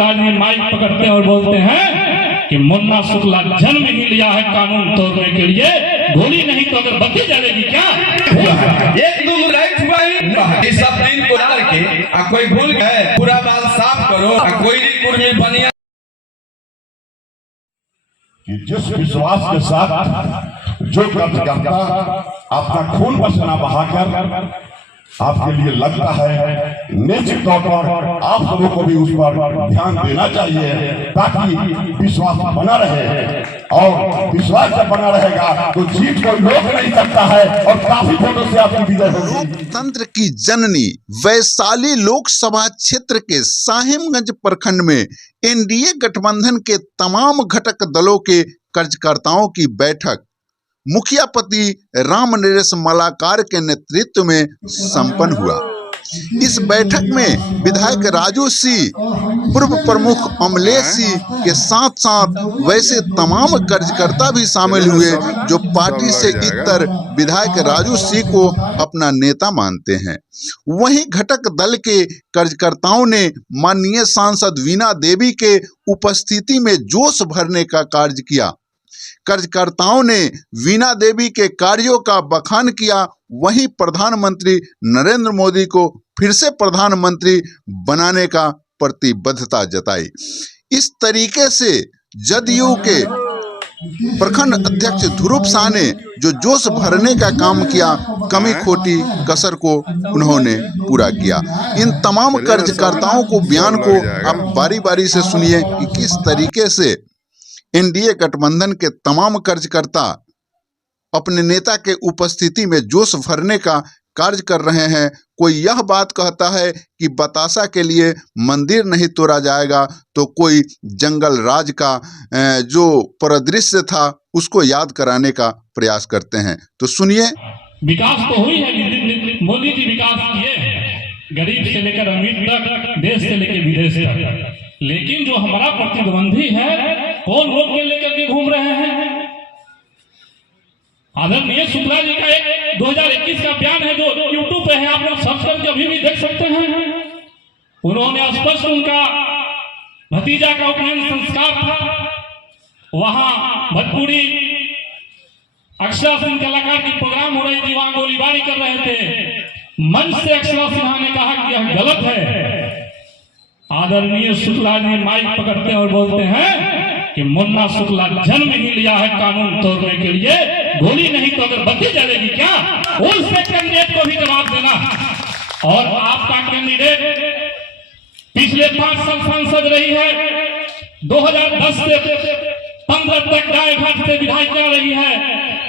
Shukla ji mic पकड़ते हैं और बोलते हैं कि मुन्ना शुक्ला जन्म ही लिया है कानून तोड़ने के लिए, गोली नहीं तो अगर बत्ती जलेगी क्या? एकदम राइट हुआ ही सब दिन को करके कोई भूल गए पूरा बाल साफ करो, कोई कुर्मी बनिया कि जिस विश्वास के साथ जो कार्यकर्ता अपना खून पसीना बहाकर आपके लिए लगता है, निश्चित तौर पर आप सबों को भी उस पर ध्यान देना चाहिए ताकि विश्वास बना रहे। और विश्वास जब बना रहेगा तो जीत कोई रोक नहीं सकता है और काफी वोटों से आपकी विजय होगी। लोकतंत्र की जननी वैशाली लोकसभा क्षेत्र के साहिबगंज प्रखंड में एनडीए गठबंधन के तमाम घटक दलों के कार्यकर्ताओं की बैठक मुखियापति राम नरेश मलाकार के नेतृत्व में संपन्न हुआ। इस बैठक में विधायक राजू सिंह, पूर्व प्रमुख अमलेश सिंह के साथ साथ वैसे तमाम कार्यकर्ता भी शामिल हुए जो पार्टी से इतर विधायक राजू सिंह को अपना नेता मानते हैं। वहीं घटक दल के कार्यकर्ताओं ने माननीय सांसद वीणा देवी के उपस्थिति में जोश भरने का कार्य किया। कार्यकर्ताओं ने वीणा देवी के कार्यों का बखान किया। वहीं प्रधानमंत्री नरेंद्र मोदी को फिर से प्रधानमंत्री बनाने का प्रतिबद्धता जताई। इस तरीके से जदयू के प्रखंड अध्यक्ष ध्रुव शाह ने जो जोश भरने का काम किया, कमी खोटी कसर को उन्होंने पूरा किया। इन तमाम कार्यकर्ताओं को बयान को आप बारी बारी से सुनिए कि किस तरीके से एनडीए गठबंधन के तमाम कार्यकर्ता अपने नेता के उपस्थिति में जोश भरने का कार्य कर रहे हैं। कोई यह बात कहता है कि बतासा के लिए मंदिर नहीं तोड़ा जाएगा, तो कोई जंगल राज का जो परिदृश्य था उसको याद कराने का प्रयास करते हैं। तो सुनिए। विकास तो हुई है, मोदी जी विकास किए, गरीब से लेकर अमीर तक, देश से लेकर विदेश तक, लेकिन जो हमारा प्रतिद्वंदी है कौन वोट लेकर के घूम रहे हैं? आदरणीय शुक्ला जी का एक 2021 का बयान है जो यूट्यूब पे है, आप लोग सर्च करके अभी भी देख सकते हैं। उन्होंने स्पष्ट उनका भतीजा का उपनयन संस्कार था, वहां भोजपुरी अक्षरा सिंह कलाकार की प्रोग्राम हो रही थी, वहां गोलीबारी कर रहे थे। मंच से अक्षरा सिन्हा ने कहा कि यह गलत है। आदरणीय शुक्ला जी माइक पकड़ते हैं और बोलते हैं कि मुन्ना शुक्ला जन्म ही लिया है कानून तोड़ने के लिए, गोली नहीं तो अगर बत्ती जलेगी क्या? उससे कैंडिडेट को भी जवाब देना। और आपका कैंडिडेट पिछले 5 साल सांसद रही है, 2010 से 15 तक गायघाट से विधायिका रही है।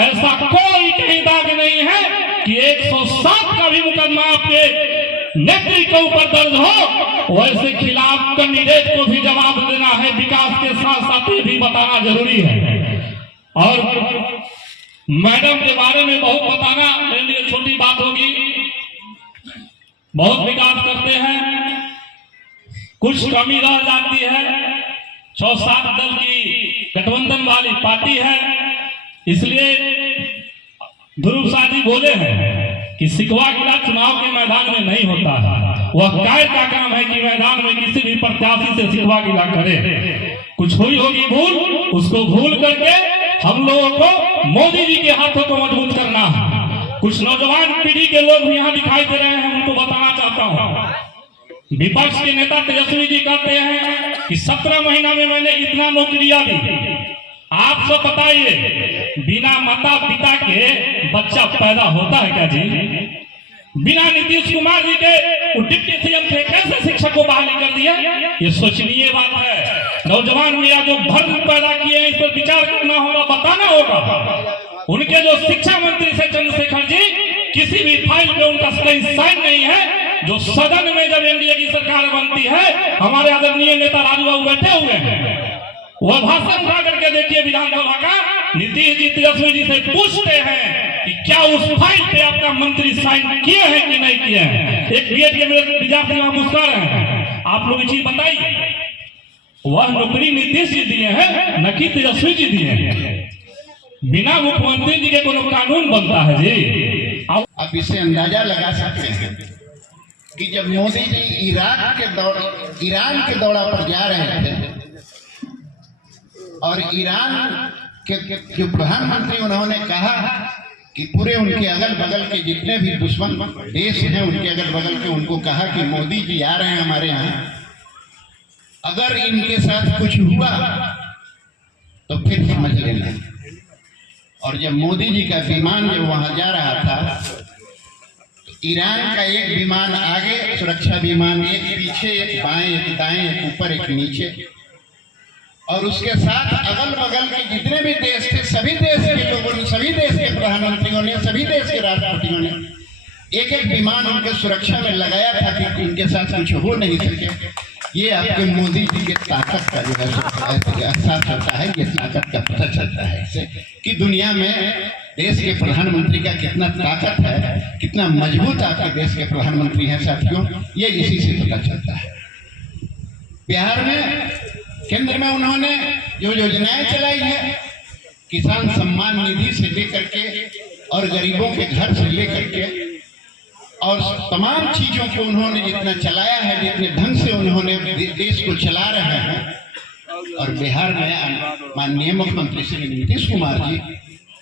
ऐसा कोई कहीं दाग नहीं है कि 107 का भी मुकदमा आपके नेत्री के ऊपर दर्ज हो। वैसे खिलाफ कैंडिडेट को भी जवाब देना है, विकास के साथ साथ ये भी बताना जरूरी है। और मैडम के बारे में बहुत बताना मेरे लिए छोटी बात होगी। बहुत विकास करते हैं, कुछ कमी रह जाती है। 6-7 दल की गठबंधन वाली पार्टी है, इसलिए ध्रुव शाह जी बोले हैं कि सिकवा किला चुनाव के मैदान में नहीं होता है। वह काय का काम है कि मैदान में किसी भी प्रत्याशी से सिकवा किला करे। कुछ हुई होगी भूल, उसको भूल करके हम लोगों को मोदी जी के हाथों को मजबूत करना है। कुछ नौजवान पीढ़ी के लोग भी यहाँ दिखाई दे रहे हैं, उनको बताना चाहता हूँ। विपक्ष के नेता तेजस्वी जी कहते हैं कि 17 महीना में मैंने इतना नौकरियां दी। आप सब बताइए, बिना माता पिता के बच्चा पैदा होता है क्या जी? बिना नीतीश कुमार जी के डिप्टी सीएम थे, कैसे शिक्षक को बहाली कर दिया? ये सोचनीय बात है। नौजवान मियां जो भर्म पैदा किए हैं, इस पर विचार करना होगा, बताना होगा। उनके जो शिक्षा मंत्री से चंद्रशेखर जी, किसी भी फाइल पे उनका साइन नहीं है। जो सदन में जब एनडीए की सरकार बनती है, हमारे आदरणीय नेता राजू बाबू बैठे हुए हैं, वह भाषण उठा करके देखिए विधानसभा का, नीतीश जी तेजस्वी जी से पूछते हैं कि क्या उस फाइल पे आपका मंत्री साइन किए हैं कि नहीं किए हैं? एक बीएड के मेरे विद्यार्थी वहां मुस्कुरा रहे हैं। आप लोग चीज बताइए, वह नौकरी नीतीश जी दिए हैं, न कि तेजस्वी जी दिए हैं। बिना मुख्यमंत्री जी के कोनो कानून बनता है जी? आप इसे अंदाजा लगा सकते हैं कि जब मोदी जी ईरान के दौरा पर जा रहे थे और ईरान के जो प्रधानमंत्री उन्होंने कहा कि पूरे उनके अगल बगल के जितने भी दुश्मन देश हैं उनके अगल बगल के उनको कहा कि मोदी जी आ रहे हैं हमारे यहाँ, अगर इनके साथ कुछ हुआ तो फिर समझ लेना। और जब मोदी जी का विमान जब वहां जा रहा था तो ईरान का एक विमान आगे सुरक्षा विमान, एक पीछे, एक बाएं, एक दाएं, एक ऊपर, एक नीचे, और उसके साथ अगल बगल के जितने भी देश थे सभी देश के लोगों ने, सभी देश के प्रधानमंत्रियों ने, सभी देश के राष्ट्रपतियों ने एक एक विमान उनके सुरक्षा में लगाया था कि इनके साथ कुछ हो नहीं सके। ये आपके मोदी जी के ताकत का जो है एहसास होता है, ये ताकत का पता चलता है इससे कि दुनिया में देश के प्रधानमंत्री का कितना ताकत है, कितना मजबूत आपके देश के प्रधानमंत्री हैं साथियों, ये इसी से पता चलता है। बिहार में केंद्र में उन्होंने जो योजनाएं चलाई है, किसान सम्मान निधि से लेकर के और गरीबों के घर से लेकर के और तमाम चीजों को उन्होंने जितना चलाया है, जितने ढंग से उन्होंने देश को चला रहे हैं। और बिहार में माननीय मुख्यमंत्री श्री नीतीश कुमार जी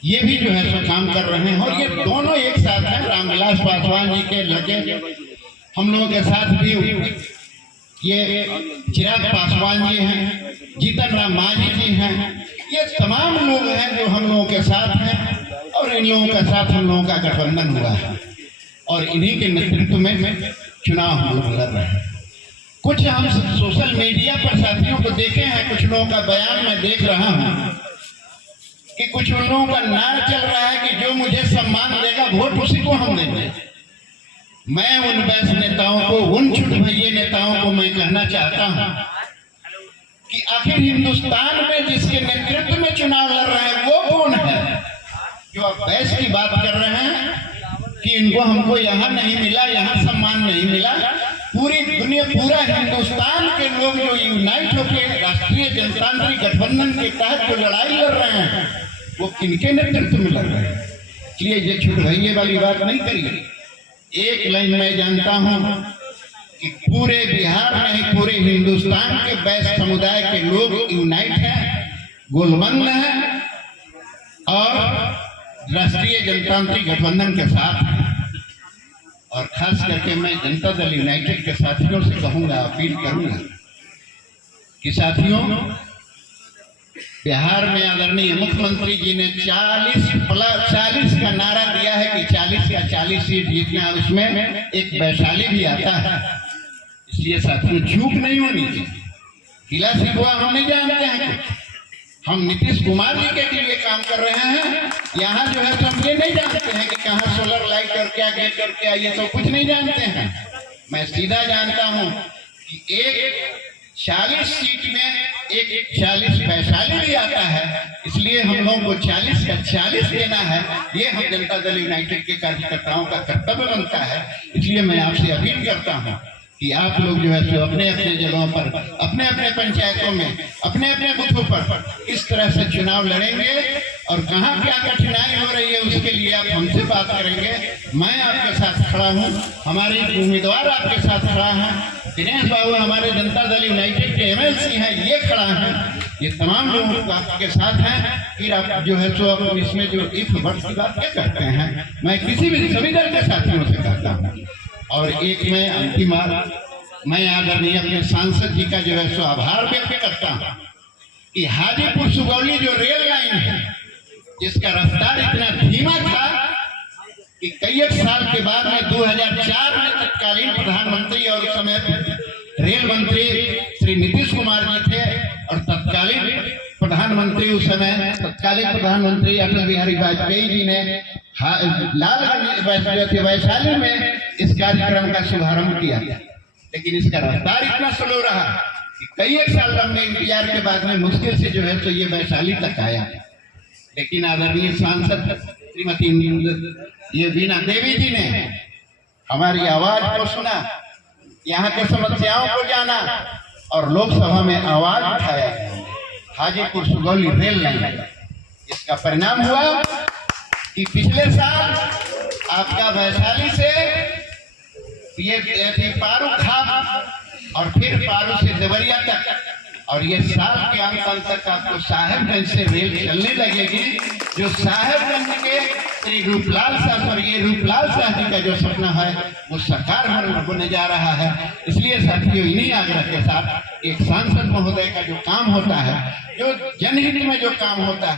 ये भी जो है सो काम कर रहे हैं, और ये दोनों एक साथ हैं। रामविलास पासवान जी के लगे हम लोगों के साथ भी ये चिराग पासवान जी हैं, जीतन राम मांझी जी हैं, ये तमाम लोग हैं जो हम लोगों के साथ हैं, और इन लोगों के साथ हम लोगों का गठबंधन हुआ है और इन्हीं के नेतृत्व में चुनाव हम लोग लड़ रहे हैं। कुछ हम सोशल मीडिया पर साथियों को देखे हैं, कुछ लोगों का बयान मैं देख रहा हूं कि कुछ उन लोगों का नारा चल रहा है कि जो मुझे सम्मान देगा वोट उसी को हम देंगे। मैं उन वैसे नेताओं को, उन छुट भइये नेताओं को मैं कहना चाहता हूं कि आखिर हिंदुस्तान में जिसके नेतृत्व में चुनाव लड़ रहे हैं वो कौन है जो आप बहस की बात कर रहे हैं कि इनको हमको यहाँ नहीं मिला, यहाँ सम्मान नहीं मिला। पूरी दुनिया, पूरा हिंदुस्तान के लोग जो यूनाइट होकर राष्ट्रीय जनतांत्रिक गठबंधन के तहत जो लड़ाई लड़ रहे हैं वो किनके नेतृत्व में लड़ रहे हैं। इसलिए ये छुट भइये वाली बात नहीं करिए। एक लाइन मैं जानता हूं कि पूरे बिहार में ही पूरे हिंदुस्तान के वैश्य समुदाय के लोग यूनाइट हैं, गोलबंद हैं और राष्ट्रीय जनतांत्रिक गठबंधन के साथ हैं। और खास करके मैं जनता दल यूनाइटेड के साथियों से कहूंगा, अपील करूंगा कि साथियों, बिहार में आदरणीय मुख्यमंत्री जी ने 40 का नारा दिया है कि 40 का 40 सीट जीतना, उसमें एक वैशाली भी आता है। इसलिए साथियों चूक नहीं होनी चाहिए। किला सिबुआ हम नहीं जानते हैं, हम नीतीश कुमार जी के लिए काम कर रहे हैं। यहाँ जो है तो हम ये नहीं जानते हैं कि कहाँ सोलर लाइट और क्या गेट और क्या, ये तो कुछ नहीं जानते हैं। मैं सीधा जानता हूँ कि एक 40 सीट में एक 40 वैशाली भी आता है। इसलिए हम लोगों को 40 का 40 देना है, ये हम जनता दल यूनाइटेड के कार्यकर्ताओं का कर्तव्य बनता है। इसलिए मैं आपसे अपील करता हूँ कि आप लोग जो है तो अपने अपने जगहों पर, अपने अपने पंचायतों में, अपने अपने बूथों पर इस तरह से चुनाव लड़ेंगे और कहाँ क्या कठिनाई हो रही है उसके लिए आप हमसे बात करेंगे। मैं आपके साथ खड़ा हूँ, हमारे उम्मीदवार आपके साथ खड़ा है, दिनेश बाबू हमारे जनता दल यूनाइटेड के MLC हैं, ये खड़ा है, ये तमाम लोग आपके साथ हैं। फिर आप जो है तो आप इसमें जो इफ वर्ष की बात क्या करते हैं, मैं किसी भी सभी दल के साथियों से कहता हूँ। और एक मैं अंतिम मैं आदरणीय अपने सांसद जी का जो है सो आभार व्यक्त करता हूँ कि हाजीपुर सुगौली जो रेल लाइन है जिसका रफ्तार इतना धीमा था कि कई एक साल के बाद में 2004 में तत्कालीन प्रधानमंत्री और उस समय रेल मंत्री श्री नीतीश कुमार जी थे और तत्कालीन प्रधानमंत्री उस समय तत्कालीन प्रधानमंत्री अटल बिहारी वाजपेयी जी ने लालगंज वैशाली में इस कार्यक्रम का शुभारंभ किया, लेकिन इसका रफ्तार इतना स्लो रहा कि कई एक साल लंबे इंतजार के बाद में मुश्किल से जो है तो ये वैशाली तक आया। लेकिन आदरणीय सांसद श्रीमती ये वीणा देवी जी ने हमारी आवाज को सुना, यहाँ के समस्याओं को जाना और लोकसभा में आवाज उठाया। हाजीपुर सुगौली रेल लाइन, इसका परिणाम हुआ कि पिछले साल आपका वैशाली से ये पारू खाप और फिर पारू से देवरिया तक, और ये साल के अंत तक आपको साहेबगंज से रेल चलने लगेगी, जो साहेबगंज के श्री रूपलाल साहब और ये रूपलाल साहब जी का जो सपना है वो साकार होने जा रहा है। इसलिए साथियों, इन्हीं आग्रह के साथ एक सांसद महोदय का जो काम होता है, जो जनहित में जो काम होता है,